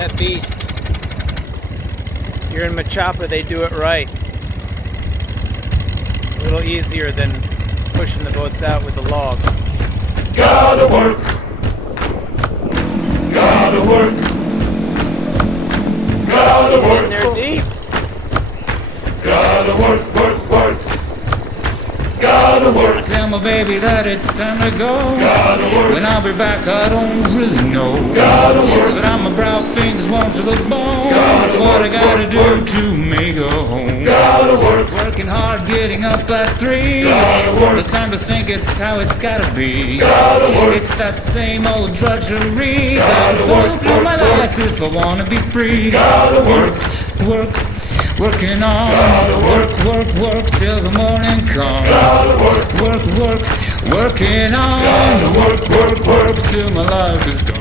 that beast. Here in Mechapa, they do it right. A little easier than pushing the boats out with the logs. Gotta work. Gotta work. Gotta work. In there deep. Gotta work, work, work. Gotta work. I tell my baby that it's time to go. Gotta work. When I'll be back, I don't really know. Gotta work. But I'm a brow fingers warm to the bone. Gotta That's what I work, gotta work, do work. to make a home. Gotta work. Working hard, getting up at 3. Gotta work. The time to think it's how it's gotta be. Gotta work. It's that same old drudgery that Gotta I'm told work, through work, my work. life if I wanna be free. Gotta work. Work, working on. Gotta work. Work till the morning comes. Gotta work. Working on. Gotta work, Work till my life is gone.